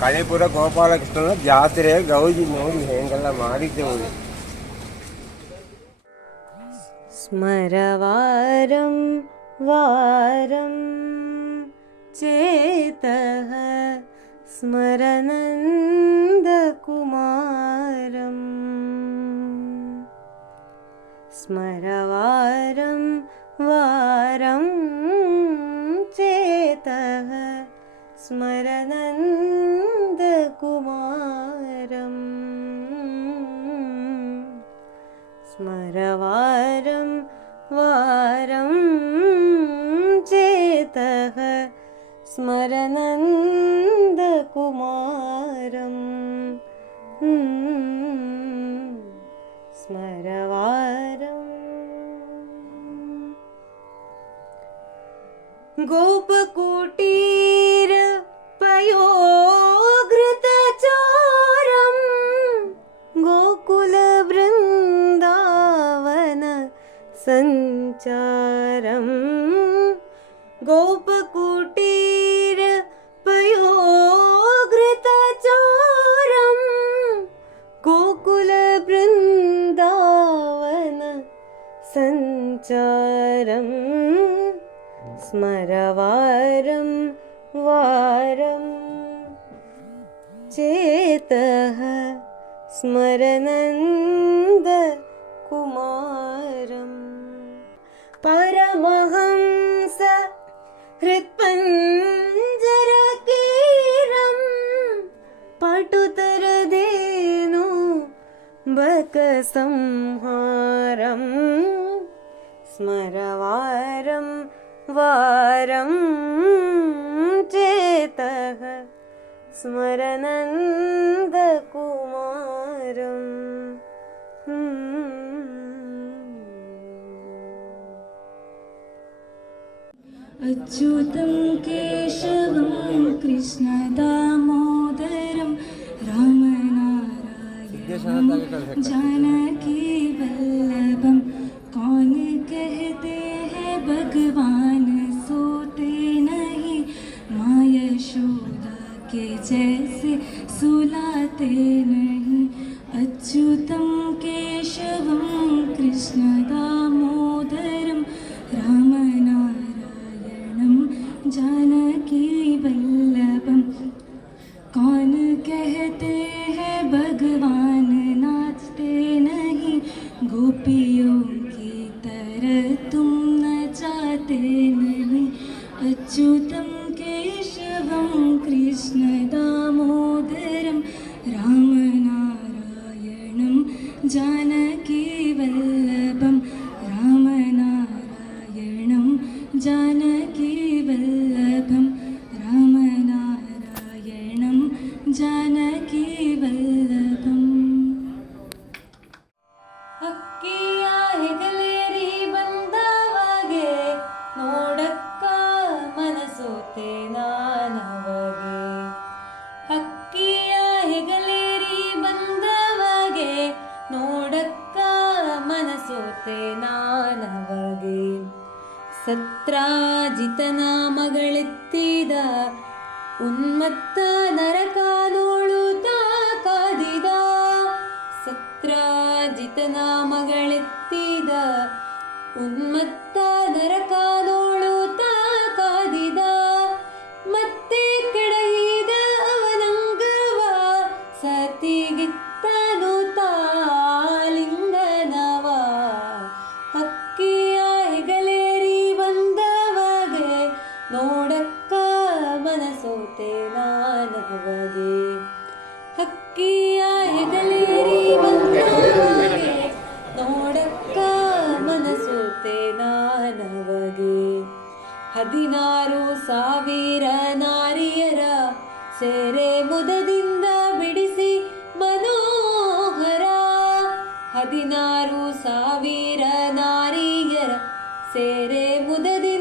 कालेपुरा कोपाला किस्तों ना गौजी रहे गउजी नोडी हैं स्मरवारं वारं चेतः स्मरणन्द स्मरवारं वारं चेतः स्मरनन्दकुमारम् स्मरवारं वारं चेतः स्मरनन्दकुमारम् स्मरवारम् गोपकोटी ो गृतचारम् गोकुलवृन्दावन सञ्चारम् गोपकुटीरपयोग्रतचारम् गोकुलवृन्दावन सञ्चारम् स्मरवारम् चेतः कुमारं परमहं स हृत्पञ्जरकीरं पटुतरधेनु बकसंहारम् स्मरवारं वारम् स्मरण स्मरनन्दकुमारम् अच्युतं केशवं कृष्ण दमोदरं रामनारायण जानकी वल्लभं कौन कहते हैं भगवान् जैसे सुलाते नहीं अच्युतम केशवम कृष्ण दामोदरम राम नारायणम जानकी वल्लभम कौन कहते हैं भगवान नाचते नहीं गोपियों की तरह तुम न जाते नहीं अच्युतम कृष्ण दामोदरं राम नारायणं जानकीवल्लभं राम नारायणं जानकीवल्लभं राम जान ಸೋತೆ ನಾನವಗೆ ಸತ್ರ ಜಿತನಾಮಗಳತ್ತಿದ ಉನ್ಮತ್ತ ನರಕ ನೋಳು ತಾ ಕಾದಿದ ಸತ್ರ ಉನ್ಮತ್ತ ನರಕ सावीर नारीयर सेरे मुद